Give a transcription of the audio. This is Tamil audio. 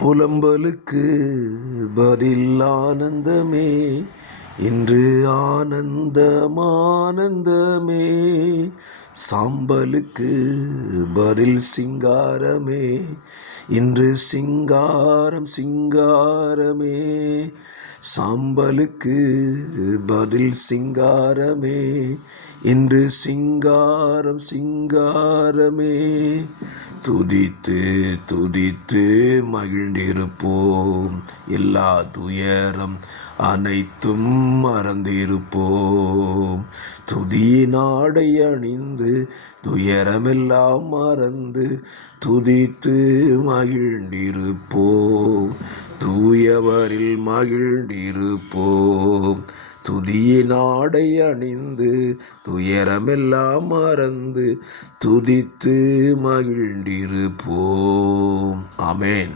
புலம்பலுக்கு பதில் ஆனந்தமே, இன்று ஆனந்தமானந்தமே. சாம்பலுக்கு பதில் சிங்காரமே, இன்று சிங்காரம் சிங்காரமே. சாம்பலுக்கு பதில் சிங்காரமே, இன்று சிங்காரம் சிங்காரமே. துதித்து துதித்து மகிழ்ந்திருப்போம், எல்லா துயரம் அனைத்தும் மறந்திருப்போம். துதியின் ஆடை அணிந்து துயரமெல்லாம் மறந்து துதித்து மகிழ்ந்திருப்போம், தூயவரில் மகிழ்ந்திருப்போம். துதியின் ஆடை அணிந்து துயரமெல்லாம் மறந்து துதித்து மகிழ்ந்திருப்போம். ஆமென்.